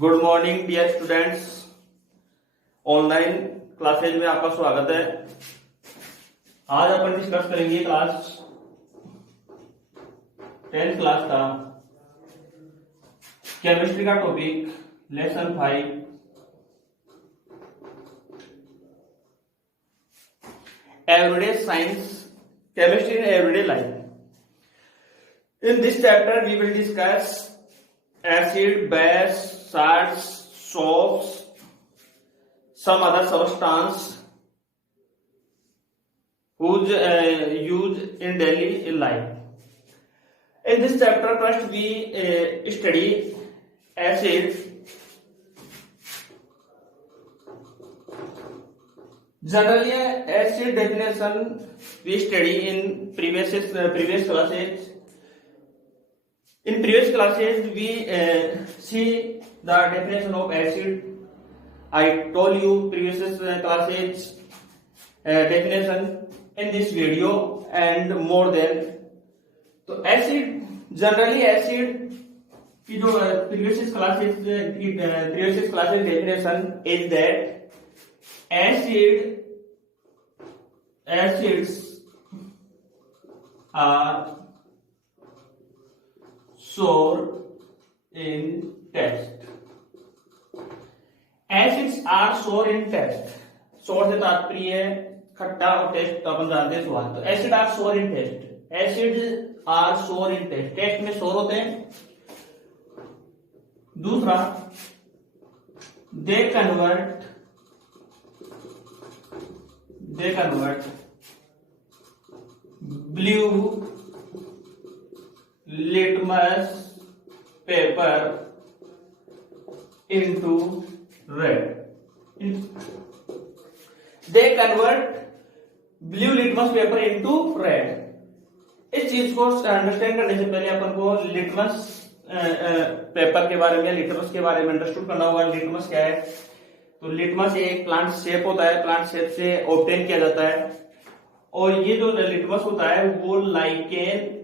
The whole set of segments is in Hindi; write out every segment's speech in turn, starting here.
Good morning dear students. Online classes में आपका स्वागत है। आज अपन डिस्कस करेंगे क्लास 10th क्लास का केमिस्ट्री का topic lesson 5 everyday science chemistry in everyday life. In this chapter, we will discuss acid, base, salts, salts, some other substance whose used in daily life. In this chapter, first we study acid. Generally, acid definition we study in previous classes. In previous classes, we see the definition of acid. I told you previous classes definition in this video and more than. तो acid generally acid की जो previous classes definition is that acids are sour in taste. Acids are sour in taste. sour से तात्पर्य है खट्टा और टेस्ट तो अपन जानते हैं स्वाद। तो एसिड आर सोर इन टेस्ट। एसिड आर सोर इन टेस्ट। टेस्ट में सोर होते हैं। दूसरा they convert blue litmus paper into red. They convert blue litmus paper into red. इस चीज को अंडरस्टैंड करने से पहले अपन को लिटमस पेपर के बारे में लिटमस के बारे में अंडरस्टूड करना होगा। लिटमस क्या है? तो लिटमस एक प्लांट शेप होता है। प्लांट शेप से ऑब्टेन किया जाता है और ये जो लिटमस होता है वो लाइकेन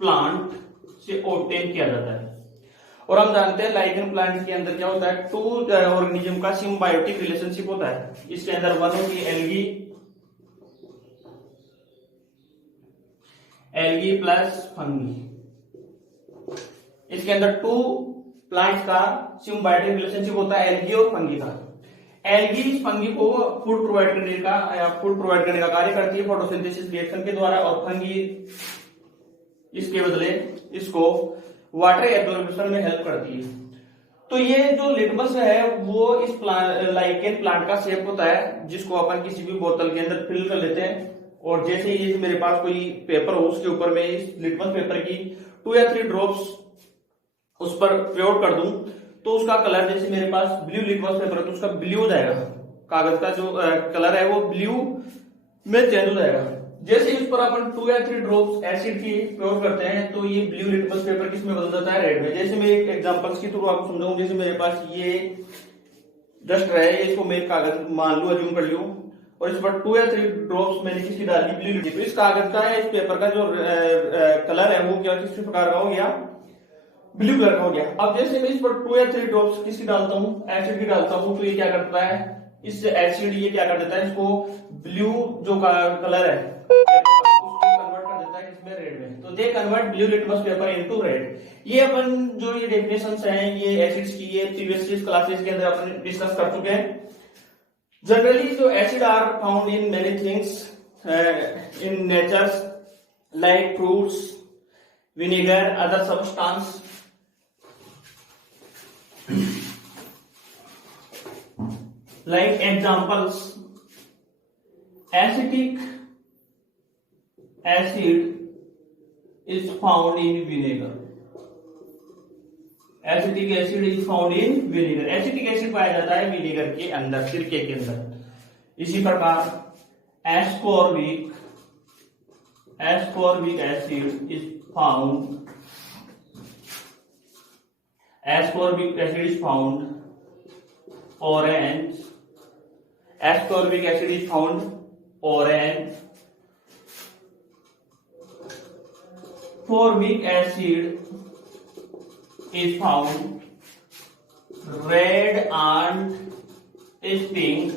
प्लांट से ऑब्टेन किया जाता है। और हम जानते हैं लाइकेन प्लांट के अंदर क्या होता है? टू ऑर्गेनिज्म का सिम्बायोटिक रिलेशनशिप होता है। इसके अंदर वन होगी एल्गी प्लस फंगी। इसके अंदर टू प्लांट्स का सिम्बायोटिक रिलेशनशिप होता है एल्गी और फंगी का। एल्गी इस फंगी को फूड प्रोवाइड करने का कार्य करती है फोटोसिंथेसिस रिएक्शन के द्वारा, और फंगी इसके बदले इसको वाटर एब्जॉर्प्शन में हेल्प करती है। तो ये जो लिटमस है वो इस लाइकेन प्लांट का शेप होता है जिसको अपन किसी भी बोतल के अंदर फिल कर लेते हैं। और जैसे ही मेरे पास कोई पेपर हो उसके ऊपर में इस लिटमस पेपर की 2 या 3 ड्रॉप्स उस पर प्रयोग कर दूं तो उसका कलर, जैसे मेरे पास ब्लू लिटमस पेपर है तो उसका ब्लू हो जाएगा। कागज का जो कलर है वो ब्लू में चेंज हो जाएगा। जैसे इस पर अपन 2 या 3 ड्रॉप्स एसिड की प्रयोग करते हैं तो ये ब्लू लिटमस पेपर किस में बदल जाता है? रेड में। जैसे मैं एक एग्जांपल्स के थ्रू आपको समझाऊं, जैसे मेरे पास ये डस्ट है, इसको मैं कागज मान लू, अज्यूम कर लूं, और इस पर 2 या 3 ड्रॉप्स मैंने किसकी डाली? Blue litmus. तो इस कागज का, इस पेपर का जो कलर है वो क्या किस प्रकार का हो गया? ब्लू कलर का हो गया। अब जैसे मैं इस पर 2 या 3 ड्रॉप्स किसकी डालता हूँ? एसिड की डालता हूँ, तो ये क्या करता है? इस एसिड ये क्या कर देता है? इसको ब्लू जो कलर है उसको कन्वर्ट कर देता है इसमें रेड में। तो they convert blue litmus paper into red. ये अपन जो ये डेफिनेशंस हैं ये एसिड्स की, ये प्रीवियस क्लासेस के अंदर अपन डिस्कस कर चुके हैं। जनरली जो acid are found in many things in nature like fruits, vinegar, other substance. Like examples, acetic acid is found in vinegar. Acetic acid is found in vinegar. Acetic acid पाया जाता है विनेगर के अंदर, सिरके के अंदर। इसी प्रकार ascorbic acid is found orange. Ascorbic acid is found orange. Formic acid is found, red and sting,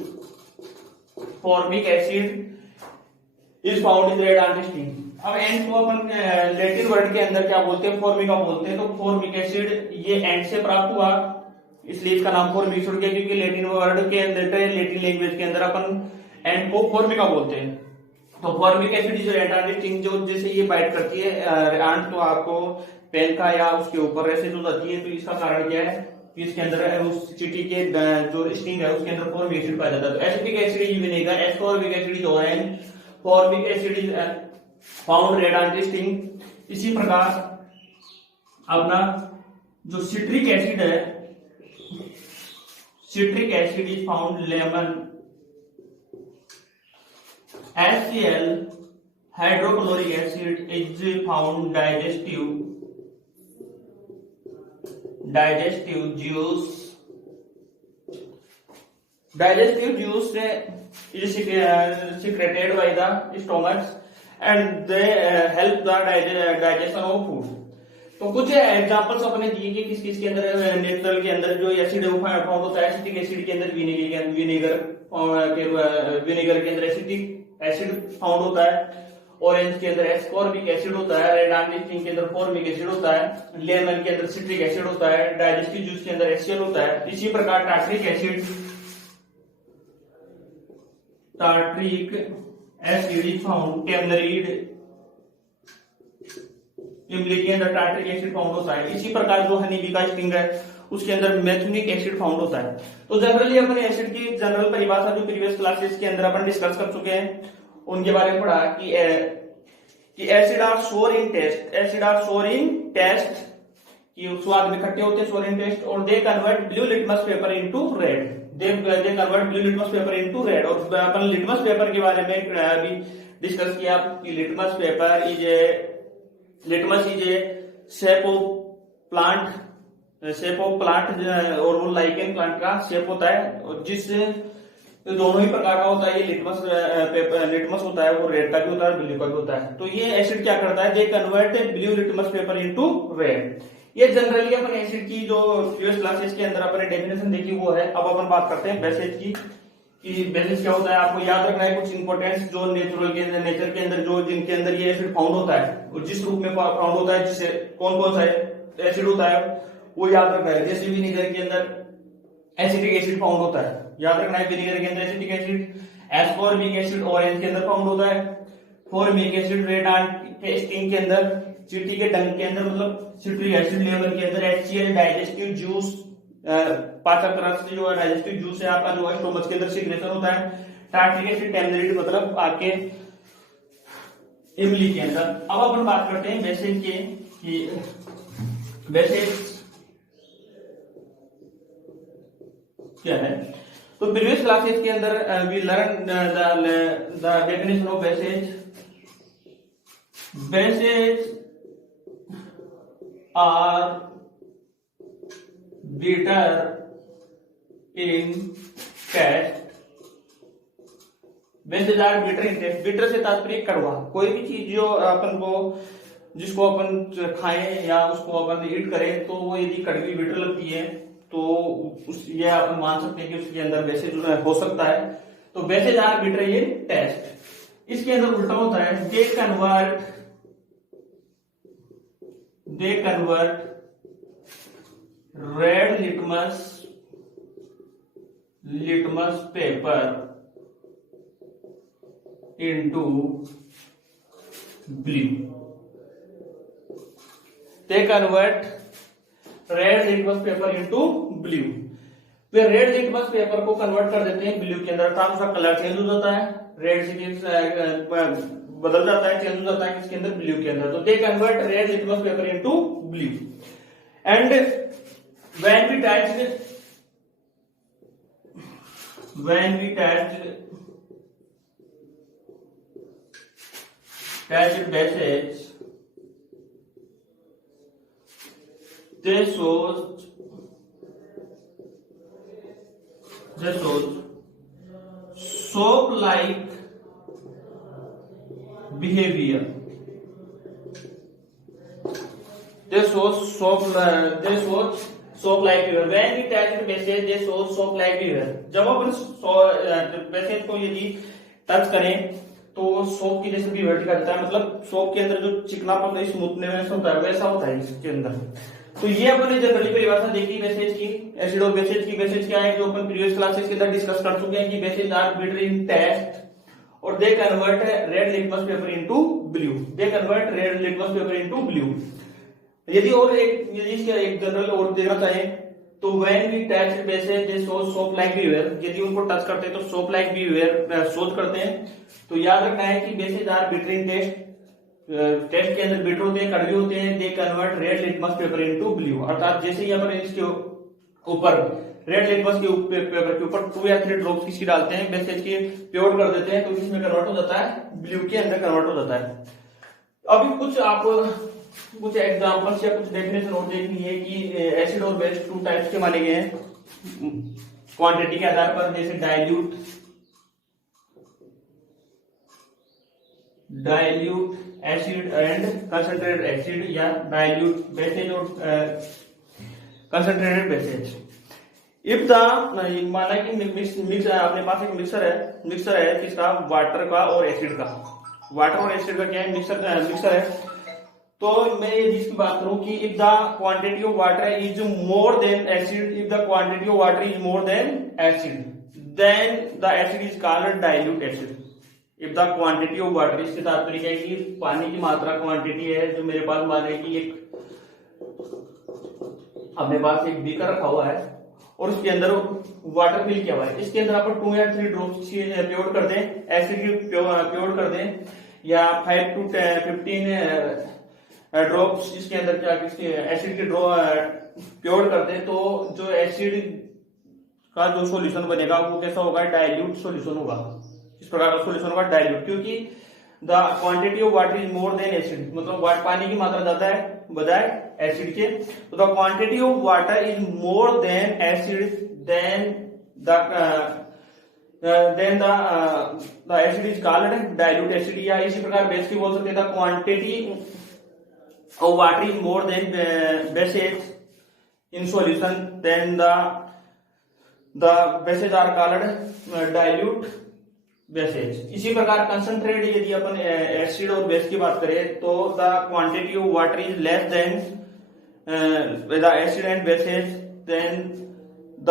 formic acid is found in red and sting। अब एंड को अपन लैटिन वर्ड के अंदर क्या बोलते हैं, फॉर्मिका बोलते हैं। तो फॉर्मिक एसिड ये एंड से प्राप्त हुआ, इसलिए इसका नाम फॉर्मिक एसिड, क्योंकि लैटिन वर्ड के अंदर, लैटिन लैंग्वेज के अंदर अपन एंड को फॉर्मिका बोलते हैं। तो formic acid is red and sting, जो जैसे ये बाइट करती है एंड तो आपको पेन का या उसके ऊपर रेसेज हो जाती है। तो इसका कारण क्या है कि इसके अंदर उस चींटी के जो स्टिंग है उसके अंदर फॉर्मिक एसिड पाया जाता है। तो acetic acid is vinegar, ascorbic acid is orange, formic acid is found red and sting. इसी प्रकार अपना जो सिट्रिक एसिड है, citric acid is found lemon, HCl hydrochloric acid is found digestive juice is secreted by the stomach and they help the digestion of food। तो कुछ एग्जांपल्स अपने दिए कि किस किस के अंदर नेचुरल के अंदर जो एसिड फाउंड होता है, एसिटिक एसिड के अंदर विनेगर के अंदर एसिटिक एसिड फाउंड होता है, ऑरेंज के अंदर एस्कॉर्बिक एसिड होता है, रेड एंड स्टिंग के अंदर फॉर्मिक एसिड होता है, लेमन के अंदर सिट्रिक एसिड होता है, डाइजेस्टिव जूस के अंदर HCl होता है। इसी प्रकार टार्ट्रिक एसिड इज फाउंड टेमरिड, इमली के अंदर टार्ट्रिक एसिड फाउंड होता है। इसी प्रकार जो हनी बी का स्टिंग है उसके अंदर मेथुनिक एसिड फाउंड होता है। तो जनरली अपन एसिड की जनरल परिभाषा जो प्रीवियस क्लासेस के अंदर अपन डिस्कस कर चुके हैं उनके बारे में पढ़ा कि एसिड आर सोर इन टेस्ट, कि स्वाद में खट्टे होते हैं, सोर इन टेस्ट, और they convert blue litmus paper into red, they convert blue litmus paper into red. और अपन लिटमस पेपर के बारे में अभी डिस्कस किया कि litmus is A shape of plant और वो लाइकेन प्लांट का शेप होता है, जिससे तो दोनों ही प्रकार का होता है। ये लिटमस होता है, वो रेड का भी होता है, ब्लू का भी होता है। तो ये एसिड क्या करता है, they convert blue litmus paper into red. ये जनरली अपन एसिड की जो प्रीवियस क्लासेस के अंदर अपने डेफिनेशन देखी वो है। अब अपन बात करते हैं बेसेज की, कि बेसेज क्या होता है। आपको याद रखना है कुछ इंपॉर्टेंस जो नेचर के अंदर जो जिनके अंदर ये एसिड फाउंड होता है और जिस रूप में फाउंड होता है, जिससे कौन कौन सा एसिड होता है वो याद रखना है। जैसे विनेगर के अंदर एसिटिक एसिड फाउंड होता है, याद रखना है विनेगर के अंदर acetic acid, ascorbic acid orange के अंदर फाउंड होता है, formic acid red and sting के अंदर, चींटी के डंक के अंदर मतलब सिट्रिक एसिड, लेमन के अंदर HCl डाइजेस्टिव जूस, पाचक रस जो है डाइजेस्टिव जूस है आपका जो है स्टोमच के अंदर सीक्रेशन होता है, टार्ट्रिक एसिड टेमरिड मतलब आपके इमली के अंदर। अब अपन बात करते हैं बेसेज के, कि बेसेज क्या है। तो प्रीवियस क्लासेस के अंदर we learn the definition of bases. Bases are bitter in taste, bases are bitter in taste. Bitter से तात्पर्य कड़वा, कोई भी चीज जो अपन को जिसको अपन खाएं या उसको अपन ईट करें तो वो यदि कड़वी बिटर लगती है तो ये अपन मान सकते हैं कि उसके अंदर बेसेज हो सकता है। तो bases are bitter in taste. इसके अंदर उल्टा होता है, they convert red litmus paper into blue। They convert red litmus paper into blue। Way red litmus paper को कन्वर्ट कर देते हैं ब्लू के अंदर, अर्थात उसका कलर चेंज हो जाता है, रेड से बदल जाता है, चेंज हो जाता है किसके अंदर, ब्लू के अंदर। तो दे convert red litmus paper into blue. And when we touch bases, they shows soap like behavior। they show soap like behavior. When we touch the message, they show soap like behavior. जब अपन मैसेज को यदि टच करें तो सोप की जैसे बिहेवियर दिखा देता है, मतलब सोप के अंदर जो चिकनापन स्मूथनेस होता है वैसा होता है इसके अंदर। तो ये अपन ने जनरली परिभाषा देखी मैसेज की, एसिड और बेसेज की। बेसेज क्या है जो अपन प्रीवियस क्लासेस के अंदर डिस्कस कर चुके हैं कि bases are bitter in taste और they convert red litmus paper into blue. They convert red litmus paper into blue. यदि इसका एक जनरल और देना चाहे तो when we touch bases they show soap like behaviour. यदि उनको टच करते हैं तो सोप लाइक बिहेवियर शोज करते हैं। तो याद रखना है कि bases are bitter in taste, taste के अंदर बिटर होते हैं, कड़वे होते हैं। They convert red litmus paper into blue, अर्थात जैसे ही अपन इसके ऊपर रेड लिटमस के पेपर के ऊपर 2 या 3 ड्रॉप्स किसी डालते हैं, बेसेज की प्योर कर देते हैं तो किसमें कन्वर्ट हो जाता है, ब्लू के अंदर कन्वर्ट हो जाता है। अभी कुछ एग्जांपल्स या कुछ डेफिनेशन और देखनी है कि एसिड और बेस 2 टाइप्स के माने गए हैं क्वांटिटी के आधार पर, जैसे dilute acid and concentrated acid, या डाइल्यूट बेसेज और कंसंट्रेटेड बेसेज। इफ द माना कि मिक्स अपने पास एक मिक्सर है किसका, वाटर का और एसिड का। वाटर और एसिड का क्या है, मिक्सर है। तो मैं जिसकी बात करूं कि if the quantity of water is more than acid, if the quantity of water is more than acid then the acid is called dilute acid. If the quantity of water, इसके तात्पर्य क्या है कि पानी की मात्रा क्वांटिटी है जो मेरे पास, माने कि एक अपने पास एक बीकर रखा हुआ है और उसके अंदर वाटर फिल किया हुआ है। इसके अंदर अपन 2 या 3 ड्रॉप्स प्योर कर दें, एसिड की प्योर कर दें, या 5 to 15 ड्रॉप्स इसके अंदर क्या एसिड के प्योर कर दें, तो जो एसिड का जो सॉल्यूशन बनेगा वो कैसा होगा, डाइल्यूट सॉल्यूशन होगा। इस प्रकार का सॉल्यूशन होगा डाइल्यूट, क्योंकि the quantity of water is more than acid, मतलब पानी की मात्रा ज्यादा है बजाय एसिड के। तो the quantity of water is more than acid then the acid is called dilute acid. या इसी प्रकार बेस की बोल सकते हैं, the quantity of water is more than bases in solution then the bases are called dilute bases. इसी प्रकार कंसंट्रेट, यदि अपन एसिड और बेस की बात करें तो the quantity of water is less than the acid and bases then the